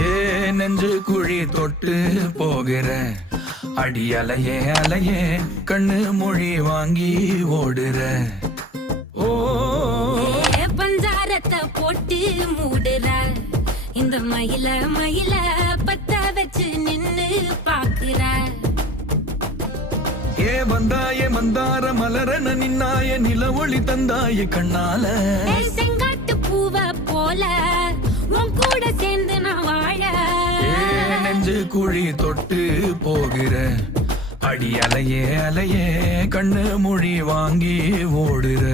ஏ நெஞ்சு குழி தொட்டு போகிற அடி அலையே அலையே கண்ணு மொழி வாங்கி ஓடுற. ஓ பஞ்சாரத்தை போட்டு மூடுற இந்த மயில மயில பத்த வச்சு நின்னு பாக்குற. ஏ வந்தாய மந்தார மலரன நின்னாய நில ஒளி தந்தாய கண்ணால. செங்காட்டு பூவ போல உன் கூட சேர்ந்து நான் வாழ. நெஞ்சு குழி தொட்டு போகிற அடி அலையே அலையே கண்ணு மொழி வாங்கி ஓடுற.